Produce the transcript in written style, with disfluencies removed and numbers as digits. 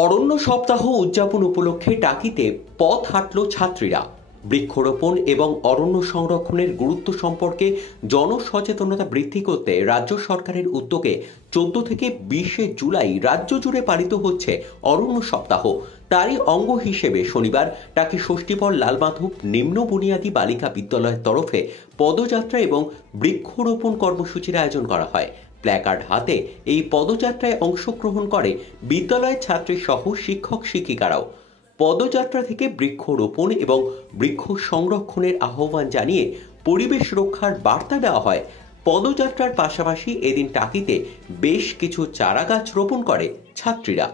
অরণ্য সপ্তাহ উদযাপন উপলক্ষে টাকিতে পথ হাঁটল ছাত্রীরা। বৃক্ষরোপণ এবং অরণ্য সংরক্ষণের গুরুত্ব সম্পর্কে জনসচেতনতা বৃদ্ধি করতে রাজ্য সরকারের উদ্যোগে 14 থেকে 20 জুলাই রাজ্য জুড়ে পালিত হচ্ছে অরণ্য সপ্তাহ। তারই অঙ্গ হিসেবে শনিবার টাকি ষষ্ঠীপর লালমাধব নিম্ন বুনিয়াদী বালিকা বিদ্যালয়ের তরফে পদযাত্রা এবং বৃক্ষরোপণ কর্মসূচির আয়োজন করা হয়। প্ল্যাকার্ড হাতে এই পদযাত্রায় অংশগ্রহণ করে বিদ্যালয়ের ছাত্রী সহ শিক্ষক শিক্ষিকারাও। পদযাত্রা থেকে বৃক্ষরোপণ এবং বৃক্ষ সংরক্ষণের আহ্বান জানিয়ে পরিবেশ রক্ষার বার্তা দেওয়া হয়। পদযাত্রার পাশাপাশি এদিন টাকিতে বেশ কিছু চারা গাছ রোপণ করে ছাত্রীরা।